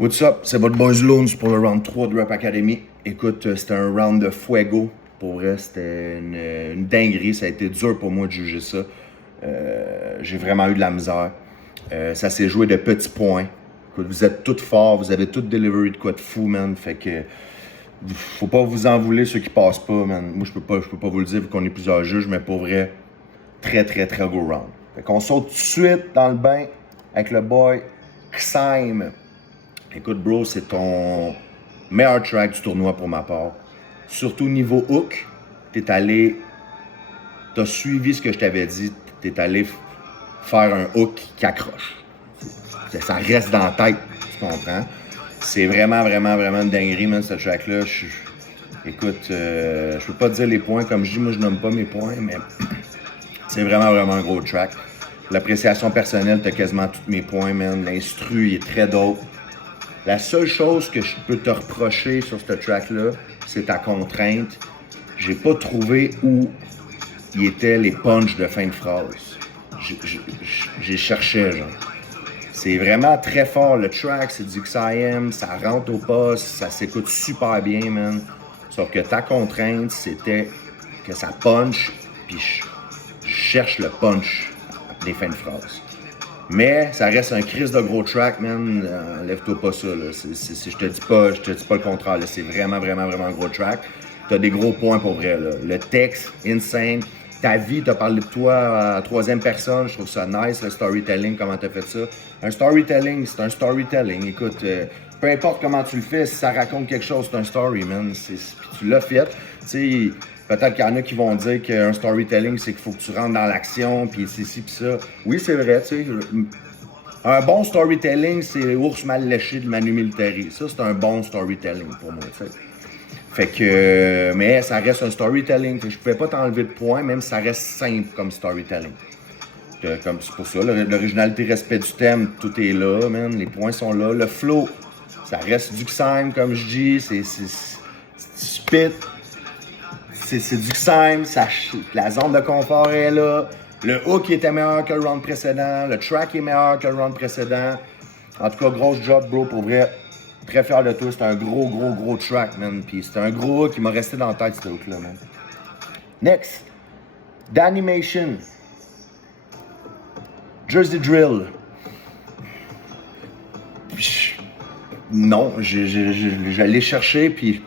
What's up? C'est votre boys Loons pour le round 3 de Rap Academy. Écoute, c'était un round de fuego. Pour vrai, c'était une dinguerie. Ça a été dur pour moi de juger ça. J'ai vraiment eu de la misère. Ça s'est joué de petits points. Écoute, vous êtes tous forts, vous avez tous delivery de quoi de fou, man. Fait que faut pas vous en vouloir ceux qui passent pas, man. Moi, je peux pas vous le dire vu qu'on est plusieurs juges, mais pour vrai, très gros round. Fait qu'on saute tout de suite dans le bain avec le boy Xime. Écoute, bro, c'est ton meilleur track du tournoi pour ma part. Surtout niveau hook, t'as suivi ce que je t'avais dit, t'es allé faire un hook qui accroche. Ça reste dans la tête, tu comprends? C'est vraiment une dinguerie, man, ce track-là. Écoute, je peux pas te dire les points, comme je dis, moi je nomme pas mes points, mais c'est vraiment un gros track. L'appréciation personnelle, t'as quasiment tous mes points, man. L'instru, il est très dope. La seule chose que je peux te reprocher sur ce track-là, c'est ta contrainte. J'ai pas trouvé où il était les punchs de fin de phrase. J'ai cherché, genre. C'est vraiment très fort, le track, c'est du XIM, ça rentre au poste, ça s'écoute super bien, man. Sauf que ta contrainte, c'était que ça punch, puis je cherche le punch des fins de phrase. Mais ça reste un crise de gros track, man. Lève-toi pas ça, là. Je te dis pas le contraire, là. C'est vraiment un gros track. T'as des gros points pour vrai, là. Le texte, insane. Ta vie, t'as parlé de toi à troisième personne. Je trouve ça nice, le storytelling, comment t'as fait ça. Un storytelling, c'est un storytelling. Écoute, peu importe comment tu le fais, si ça raconte quelque chose, c'est un story, man. Puis tu l'as fait. Tu sais, peut-être qu'il y en a qui vont dire qu'un storytelling, c'est qu'il faut que tu rentres dans l'action, puis c'est ci, puis ça. Oui, c'est vrai, tu sais. Un bon storytelling, c'est Ours mal léché de Manu Militari. Ça, c'est un bon storytelling pour moi, tu sais. Fait que, mais ça reste un storytelling. Fait que je pouvais pas t'enlever de points, même si ça reste simple comme storytelling. Comme c'est pour ça, l'originalité, respect du thème, tout est là, man. Les points sont là. Le flow, ça reste du Xime, comme je dis. C'est du spit. C'est du Xime. La zone de confort est là. Le hook était meilleur que le round précédent. Le track est meilleur que le round précédent. En tout cas, grosse job, bro, pour vrai. Très fier de toi, c'est un gros track, man. Puis c'est un gros qui m'a resté dans la tête, ce hook-là, man. Next, D'Animation. Jersey Drill. Non, j'allais chercher, puis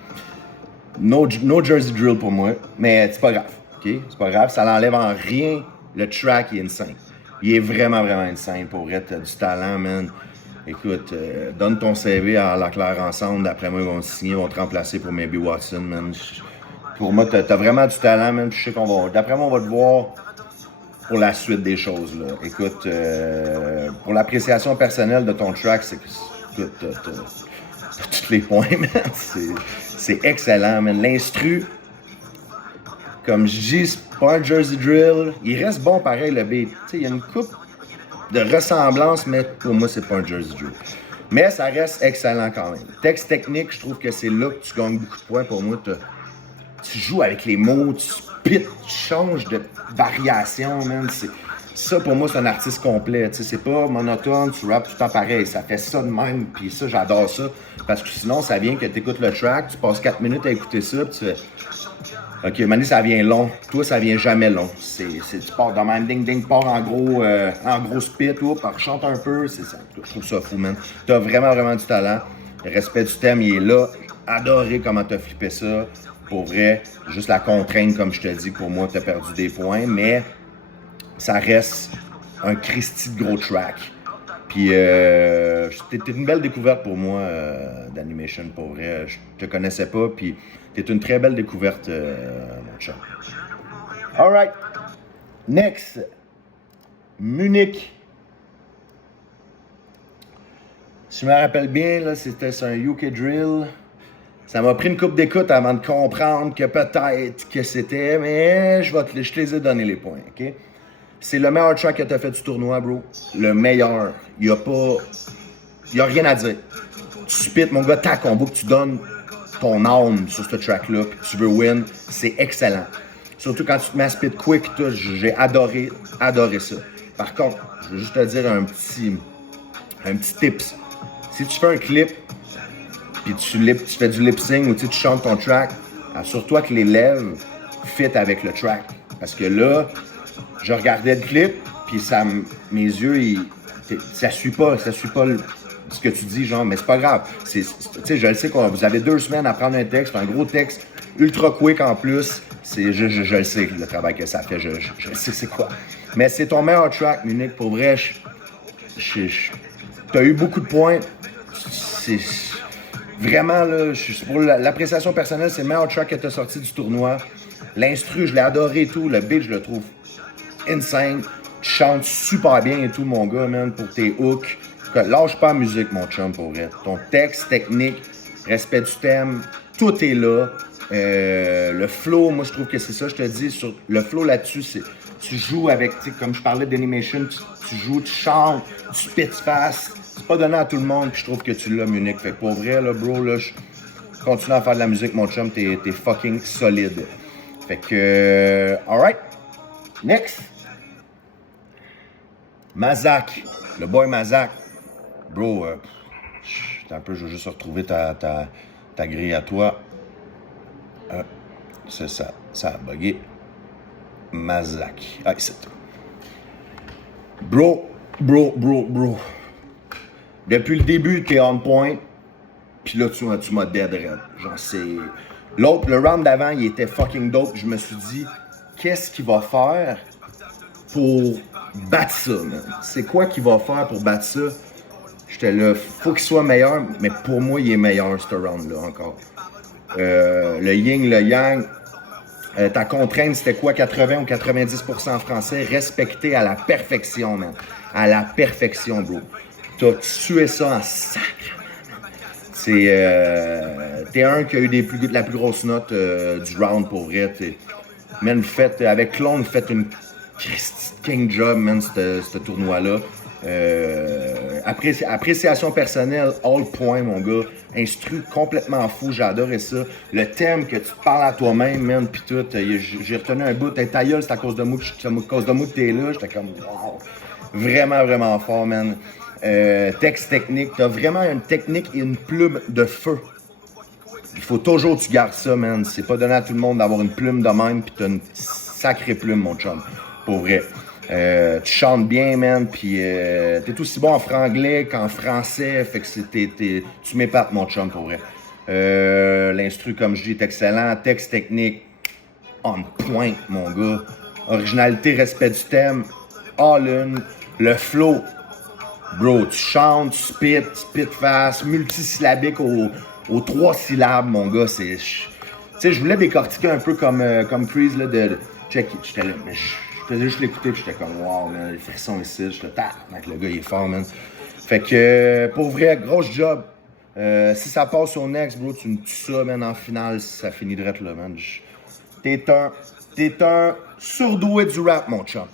no Jersey Drill pour moi. Mais c'est pas grave, ok? C'est pas grave, ça n'enlève en rien le track, il est insane. Il est vraiment insane, pour vrai, t'as du talent, man. Écoute, donne ton CV à La Claire ensemble. D'après moi, ils vont te signer, ils vont te remplacer pour Maybe Watson, man. Pour moi, t'as vraiment du talent, man. Je sais qu'on va. D'après moi, on va te voir pour la suite des choses, là. Écoute, pour l'appréciation personnelle de ton track, c'est que t'as tous les points, man. C'est excellent, man. L'instru, comme je dis, c'est pas un Jersey Drill. Il reste bon pareil, le beat. Tu sais, il y a une coupe de ressemblance, mais pour moi, c'est pas un Jersey Drill. Mais ça reste excellent quand même. Texte technique, je trouve que c'est là que tu gagnes beaucoup de points. Pour moi, tu joues avec les mots, tu spits, tu changes de variation, man. Ça, pour moi, c'est un artiste complet. Tu sais, c'est pas monotone, tu rappes tout le temps pareil. Ça fait ça de même, puis ça, j'adore ça. Parce que sinon, ça vient que tu écoutes le track, tu passes 4 minutes à écouter ça, puis tu fais... Ok, Mané, ça vient long. Toi, ça vient jamais long. Tu pars dans même ding, pars en gros spit, chante un peu. C'est ça. Je trouve ça fou, man. T'as vraiment du talent. Le respect du thème, il est là. Adoré comment t'as flippé ça. Pour vrai, juste la contrainte, comme je te dis, pour moi, t'as perdu des points. Mais ça reste un Christy de gros track. Puis, t'es une belle découverte pour moi d'Animation, pour vrai. Je te connaissais pas, puis t'es une très belle découverte, mon chat. Alright. Next. Munich. Si je me rappelle bien, là, c'était sur un UK Drill. Ça m'a pris une couple d'écoute avant de comprendre que peut-être que c'était, mais je te les ai donné les points, ok? C'est le meilleur track que t'as fait du tournoi, bro. Le meilleur. Il y a rien à dire. Tu spit, mon gars, ta combo que tu donnes ton âme sur ce track-là, puis tu veux win, c'est excellent. Surtout quand tu te mets à spit quick, j'ai adoré ça. Par contre, je veux juste te dire un petit tips. Si tu fais un clip, puis tu fais du lip-sync ou tu chantes ton track, assure-toi que les lèvres fit avec le track. Parce que là, je regardais le clip, puis mes yeux, ça suit pas ce que tu dis, genre, mais c'est pas grave. Tu sais, je le sais que vous avez 2 semaines à prendre un texte, un gros texte, ultra quick en plus. Je le sais, le travail que ça fait, je sais c'est quoi. Mais c'est ton meilleur track, Munich, pour vrai. T'as eu beaucoup de points. C'est vraiment, là, pour l'appréciation personnelle, c'est le meilleur track que t'as sorti du tournoi. L'instru, je l'ai adoré et tout. Le beat, je le trouve insane. Tu chantes super bien et tout, mon gars, man, pour tes hooks. Lâche pas la musique, mon chum, pour vrai. Ton texte, technique, respect du thème, tout est là. Le flow, moi, je trouve que c'est ça, je te dis. Sur le flow là-dessus, tu joues avec, comme je parlais d'animation, tu joues, tu chantes, tu spits fast. C'est pas donné à tout le monde, puis je trouve que tu l'as, Munich. Fait que pour vrai, là, bro, là, continue à faire de la musique, mon chum, t'es fucking solide. Fait que, alright. Next. Mazak. Le boy Mazak. Bro, je veux juste retrouver ta grille à toi. C'est ça. Ça a bugué. Mazak. Ah, c'est tout. Bro. Depuis le début, t'es on point. Puis là, tu m'as dead red. Genre, c'est... L'autre, le round d'avant, il était fucking dope. Je me suis dit, qu'est-ce qu'il va faire pour battre ça, man? C'est quoi qu'il va faire pour battre ça? J'étais là, faut qu'il soit meilleur, mais pour moi, il est meilleur, ce round-là, encore. Le yin, le yang, ta contrainte, c'était quoi, 80 ou 90% français, respecté à la perfection, man. À la perfection, bro. T'as tué ça en sacre. T'es un qui a eu la plus grosse note du round, pour vrai. Man, avec Clone, faites une king job, man, ce tournoi-là. Appréciation personnelle, all point, mon gars. Instru complètement fou, j'ai adoré ça. Le thème que tu te parles à toi-même, man, pis tout. J'ai retenu un bout. Ta gueule, c'est à cause de moi que t'es là. J'étais comme, wow. Vraiment, vraiment fort, man. Texte technique. T'as vraiment une technique et une plume de feu. Il faut toujours que tu gardes ça, man. C'est pas donné à tout le monde d'avoir une plume de même, pis t'as une sacrée plume, mon chum. Pour vrai. Tu chantes bien, man, pis t'es aussi bon en franglais qu'en français, fait que tu m'épates, mon chum, pour vrai. L'instru, comme je dis, est excellent. Texte technique, on point, mon gars. Originalité, respect du thème, all-in. Le flow, bro, tu chantes, tu spit fast, multisyllabique aux 3 syllabes, mon gars. Tu sais, je voulais décortiquer un peu comme Freeze, là, de check. J'étais là, mais je faisais juste l'écouter, puis j'étais comme, wow, man, les frissons ici, j'étais le gars, il est fort, man. Fait que, pour vrai, grosse job. Si ça passe au next, bro, tu me tues ça, man, en finale, ça finit direct là, man. T'es un surdoué du rap, mon chum.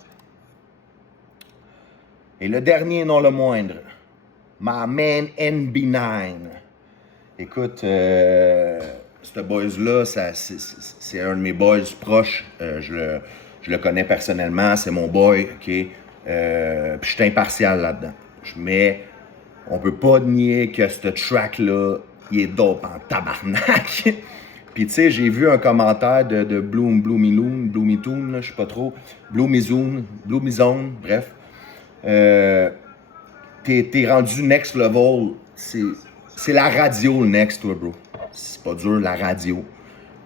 Et le dernier, non le moindre, my man NB9. Écoute, ce boys-là, c'est un de mes boys proches. Je le connais personnellement, c'est mon boy, OK? Puis je suis impartial là-dedans. Mais on peut pas nier que ce track-là, il est dope en tabarnak. Puis tu sais, j'ai vu un commentaire de Bloomy Toon, là, je sais pas trop. Bloomy Zone, bref. T'es rendu next level. C'est la radio, le next, toi, bro. C'est pas dur, la radio.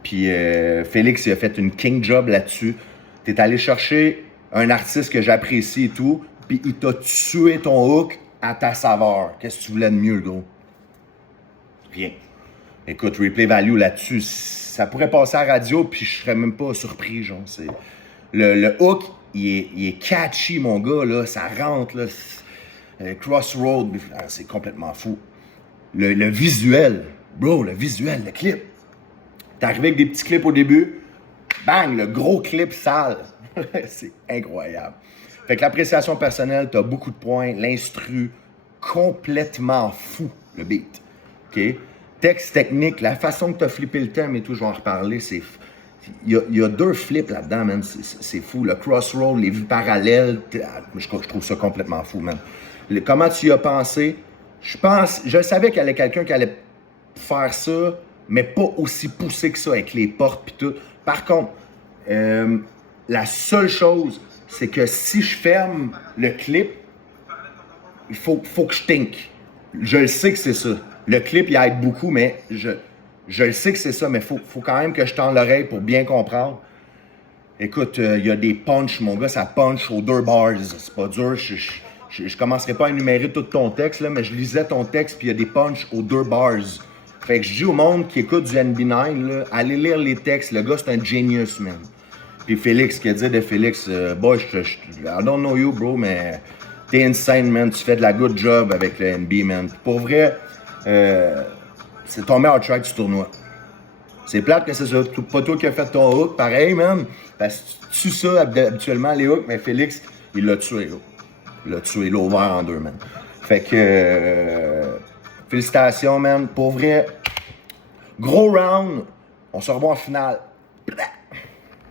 Puis Félix, il a fait une king job là-dessus. T'es allé chercher un artiste que j'apprécie et tout, puis il t'a tué ton hook à ta saveur. Qu'est-ce que tu voulais de mieux, gros? Rien. Écoute, replay value là-dessus, ça pourrait passer à la radio, puis je serais même pas surpris, genre. Le hook, il est catchy, mon gars, là. Ça rentre, là. Crossroad, c'est complètement fou. Le visuel, bro, le clip. T'es arrivé avec des petits clips au début, bang, le gros clip sale. C'est incroyable. Fait que l'appréciation personnelle, t'as beaucoup de points. L'instru, complètement fou, le beat. OK? Texte technique, la façon que t'as flippé le thème et tout, je vais en reparler, il y a 2 flips là-dedans, man. C'est fou. Le crossroad, les vues parallèles, je trouve ça complètement fou, man. Comment tu y as pensé? Je savais qu'il y avait quelqu'un qui allait faire ça, mais pas aussi poussé que ça, avec les portes pis tout. Par contre, la seule chose, c'est que si je ferme le clip, il faut que je think. Je le sais que c'est ça. Le clip, il aide beaucoup, mais je le sais que c'est ça, mais faut quand même que je tende l'oreille pour bien comprendre. Écoute, il y a des punchs, mon gars, ça punch aux 2 bars. C'est pas dur. Je commencerai pas à énumérer tout ton texte, là, mais je lisais ton texte, puis il y a des punchs aux 2 bars. Fait que je dis au monde qui écoute du NB9, là, allez lire les textes. Le gars, c'est un genius, man. Puis Félix, qui a dit de Félix, boy, I don't know you, bro, mais t'es insane, man. Tu fais de la good job avec le NB, man. Pour vrai, c'est ton meilleur track du tournoi. C'est plate que c'est ça. Pas toi qui as fait ton hook, pareil, man. Parce que tu tues ça habituellement, les hooks, mais Félix, il l'a tué, là. Il l'a tué, il l'a ouvert en 2, man. Fait que, félicitations, man. Pour vrai, gros round. On se revoit en finale.